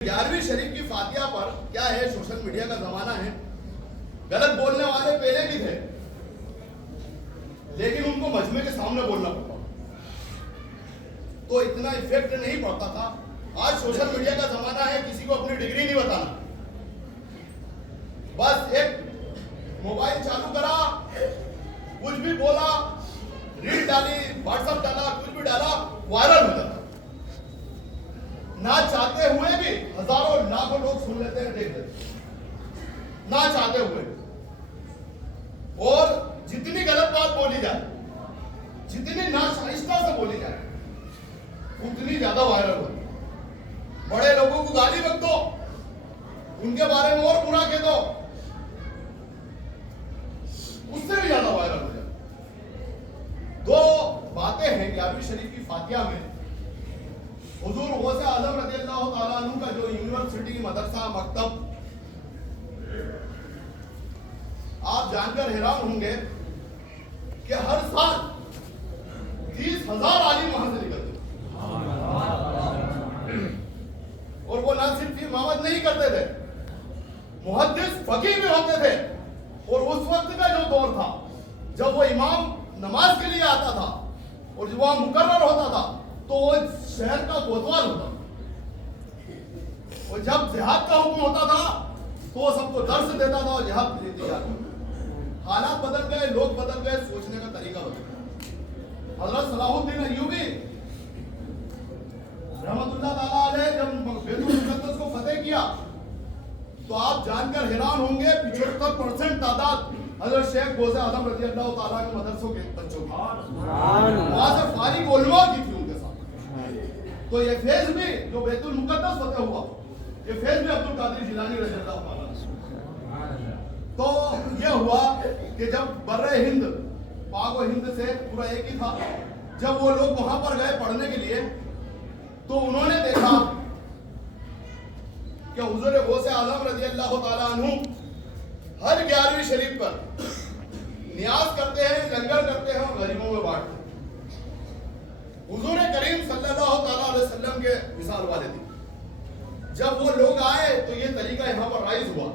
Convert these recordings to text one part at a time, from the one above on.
11वीं शरीफ की फातिहा पर क्या है, सोशल मीडिया का जमाना है, गलत बोलने वाले पहले भी थे लेकिन उनको मजमे के सामने बोलना पड़ता तो इतना इफेक्ट नहीं पड़ता था। आज सोशल मीडिया का जमाना है, किसी को अपनी डिग्री नहीं बताना, बस एक मोबाइल चालू करा, कुछ भी बोला, रील डाली, व्हाट्सएप डाला, कुछ भी डाला, वायरल हो जाता। ना चाहते हुए भी हजारों लाखों लोग सुन लेते हैं, देख लेते हैं, ना चाहते हुए। और जितनी गलत बात बोली जाए, जितनी नाशाइस्ता से बोली जाए, उतनी ज्यादा वायरल होती। बड़े लोगों को गाली रख दो, उनके बारे में और बुरा कह दो, उससे भी ज्यादा वायरल हो जाए। दो बातें हैं 11वीं शरीफ की फातिहा में। हुजूर गौसे आजम रज़ियल्लाहु ताला अन्हु का जो यूनिवर्सिटी, मदरसा, मकतब, आप जानकर हैरान होंगे कि हर साल 30,000 आलिम वहां से निकलते और वो ना सिर्फ इमामत नहीं करते थे, मुहद्दिस फकीह भी होते थे। और उस वक्त का जो दौर था जब वो इमाम नमाज के लिए आता था और जब वहां मुकर्रर होता था तो वो शहर का कोतवाल होता था, और जब जिहाद का हुक्म होता था तो वो सबको दर्स देता था और जिहाद के लिए तैयार था। हालात बदल गए, लोग बदल गए, सोचने का तरीका बदल गया। हजरत सलाहुद्दीन अय्यूबी रहमतुल्लाह ताला अलैह जब बैतुल मुक़द्दस को फतेह किया तो आप जानकर हैरान होंगे 75% तादाद हजरत शेख गौसे आजम रज़ियल्लाहु ताला के मदरसों के बच्चों की, वहां से फारिग उलमा की थी उनके साथ। तो ये फैज भी जो बैतुल मुक़द्दस फतेह हुआ, ये फैज भी अब्दुल कादिर जिलानी रज़ियल्लाहु ताला। तो ये हुआ कि जब बर्रे हिंद, पाक व हिंद से पूरा एक ही था, जब वो लोग वहां पर गए पढ़ने के लिए तो उन्होंने देखा कि हुजूर गौसे आजम रज़ियल्लाहु ताला अन्हु हर 11वीं शरीफ पर नियाज करते हैं, लंगर करते हैं और गरीबों में बांटते हैं। हुजूर करीम सल्लल्लाहु ताला अलैहि वसल्लम के मिसाल वाले थे। जब वो लोग आए तो ये तरीका यहाँ पर राइज हुआ।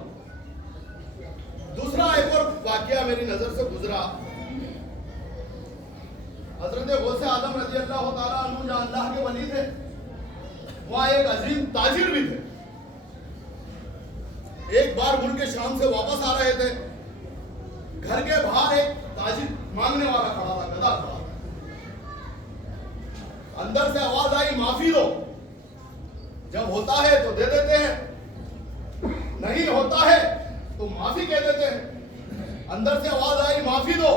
दूसरा एक और वाकया मेरी नजर से गुजरा। हजरत गौसे आजम रज़ियल्लाहु ताला अन्हु जहाँ अल्लाह के वली थे, वहाँ एक अजीम ताजिर भी थे। एक बार मुल्क के शाम से वापस आ रहे थे, घर के बाहर एक ताजिर मांगने वाला खड़ा था, गधा खड़ा था। अंदर से आवाज आई, माफी दो। जब होता है तो दे देते हैं, नहीं होता है तो माफी कह देते हैं। अंदर से आवाज आई, माफी दो।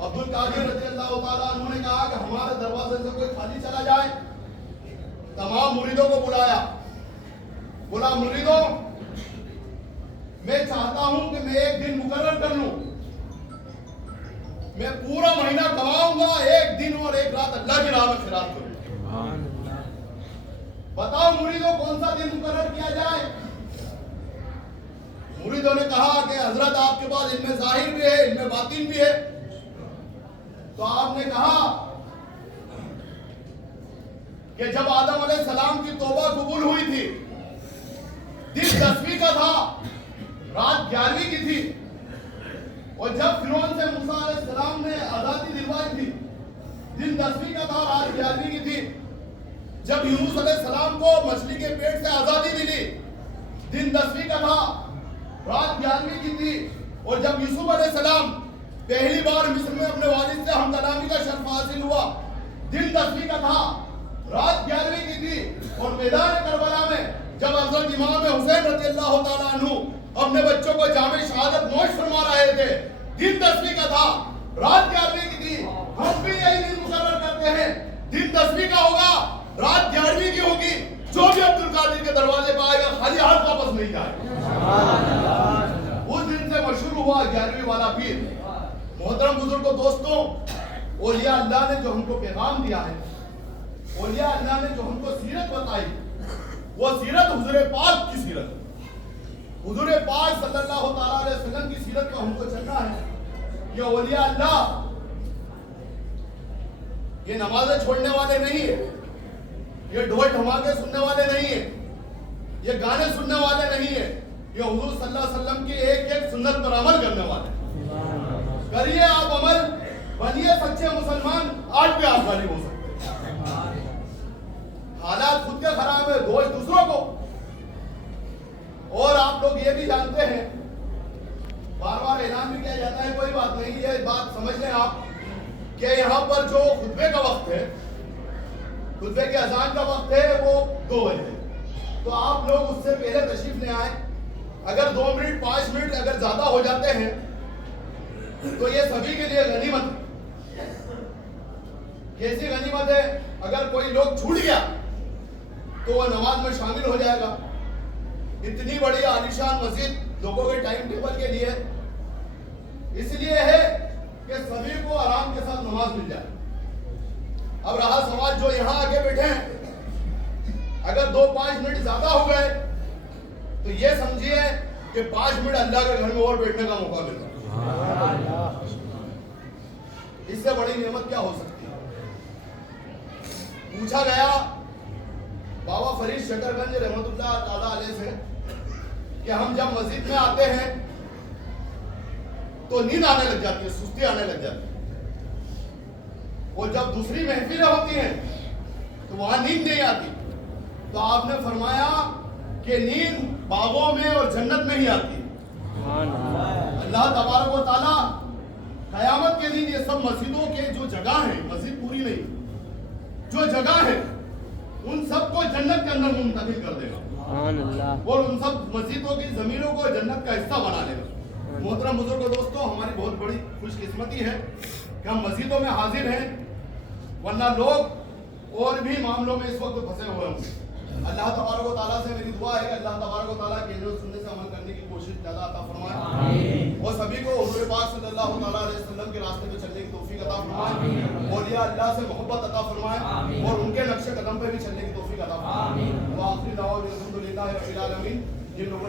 अब्दुल कादिर रज़ियल्लाहु ताला अन्हु ने कहा कि हमारे दरवाजे से कोई खाली चला जाए। तमाम मुरीदों को बुलाया, बोला मुरीदों, मैं चाहता हूं कि मैं एक दिन मुकर्रर कर लूं, मैं पूरा महीना कमाऊंगा, एक दिन और एक रात अल्लाह की राह में खिरात करूंगा। बताओ मुरीदों, कौन सा दिन मुकर्रर किया जाए? मुरीदों ने कहा कि हजरत आपके पास इनमें जाहिर भी है, इनमें बातिन भी है। तो आपने कहा कि जब आदम अलैहिस्सलाम की तौबा कबूल हुई थी, दिन 10वीं का था, रात 11वीं की थी, और जब फिरौन से मूसा अलैहिस्सलाम ने आजादी दिलवाई थी, दिन 10वीं का था, रात 11वीं की थी। जब यूनुस अलैहिस्सलाम को मछली के पेट से आजादी मिली, दिन 10वीं का था, रात 11वीं की थी। और जब यूसुफ अलैहिस्सलाम पहली बार मिस्र में अपने वालिद से हमकलामी का शर्फ हासिल हुआ, दिन 10वीं का था, रात 11वीं की थी। और मैदान करबला में जब हजरत इमाम हुसैन रज़ियल्लाहु ताला अन्हु अपने बच्चों को जामे शहादत नोश फरमा रहे थे, दिन 10वीं का था, रात 11वीं की थी। हम भी यही दिन मुकर्रर करते हैं, दिन 10वीं का होगा, रात 11वीं की होगी। जो भी अब्दुल कादिर के दरवाजे पर आएगा खाली हाथ वापस नहीं जाएगा। उस दिन से मशहूर हुआ 11वीं वाला पीर। मोहतरम बुजुर्गों, दोस्तों, औलिया अल्लाह ने जो हमको पैगाम दिया है, औलिया अल्लाह ने जो हमको सीरत बताई, वो सीरत हुजूर पाक की सीरत, हुजूर पाक सल्लल्लाहु ताला अलैहि वसल्लम की सीरत को हमको चलना है। ये औलिया अल्लाह ये नमाजें छोड़ने वाले नहीं है, ये ढोल धमाके सुनने वाले नहीं है, یہ گانے سننے والے نہیں ہیں، یہ حضور صلی اللہ علیہ وسلم کی ایک ایک سنت پر عمل کرنے والے ہیں۔ کریے آپ عمل، بنیے سچے مسلمان، آج بھی آپ غالب ہو سکتے ہیں۔ حالات خود کے خراب ہے، دوش دوسروں کو۔ اور آپ لوگ یہ بھی جانتے ہیں، بار بار اعلان بھی کیا جاتا ہے، کوئی بات نہیں، یہ بات سمجھ لیں آپ کہ یہاں پر جو خطبے کا وقت ہے، خطبے کے اذان کا وقت ہے، وہ 2 بجے، تو آپ لوگ اس سے پہلے تشریف لے آئیں۔ اگر 2 منٹ 5 منٹ اگر زیادہ ہو جاتے ہیں تو یہ سبھی کے لیے غنیمت ہے۔ کیسی غنیمت ہے؟ اگر کوئی لوگ چھوٹ گیا تو وہ نماز میں شامل ہو جائے گا۔ اتنی بڑی عالیشان مسجد لوگوں کے ٹائم ٹیبل کے لیے اس لیے ہے کہ سبھی کو آرام کے ساتھ نماز مل جائے۔ اب رہا سوال جو یہاں آگے بیٹھے ہیں، اگر 2-5 منٹ زیادہ ہو گئے تو یہ سمجھیے کہ 5 منٹ اللہ کے گھر میں اور بیٹھنے کا موقع مل رہا۔ اس سے بڑی نعمت کیا ہو سکتی ہے؟ پوچھا گیا بابا فرید شکر گنج رحمت اللہ تعالیٰ علیہ سے کہ ہم جب مسجد میں آتے ہیں تو نیند آنے لگ جاتی ہے، سستی آنے لگ جاتی ہے، اور جب دوسری محفلیں ہوتی ہیں تو وہاں نیند نہیں آتی، تو آپ نے فرمایا کہ نیند باغوں میں اور جنت میں ہی آتی ہے۔ اللہ تبارک و تعالیٰ قیامت کے دن یہ سب مسجدوں کے جو جگہ ہیں، مسجد پوری نہیں، جو جگہ ہے ان سب کو جنت کے اندر منتقل کر دے گا، اور ان سب مسجدوں کی زمینوں کو جنت کا حصہ بنا لے گا۔ محترم بزرگ و دوستو، ہماری بہت بڑی خوش قسمتی ہے کہ ہم مسجدوں میں حاضر ہیں، ورنہ لوگ اور بھی معاملوں میں اس وقت پھنسے ہوئے ہوں۔ اللہ تبارک و تعالیٰ سے میری دعا ہے کہ اللہ تبارک و تعالیٰ کے جو سننے سے عمل کرنے کی کوشش زیادہ عطا فرمائے، اور سبھی کو حضور پاک صلی اللہ تعالیٰ علیہ وسلم کے راستے پہ چلنے کی توفیق عطا فرمائے، اولیاء اللہ سے محبت عطا فرمائے، اور ان کے نقش قدم پہ بھی چلنے کی توفیق عطا فرمائے۔ وآخر دعوانا الحمدللہ رب العالمین۔ جن لوگوں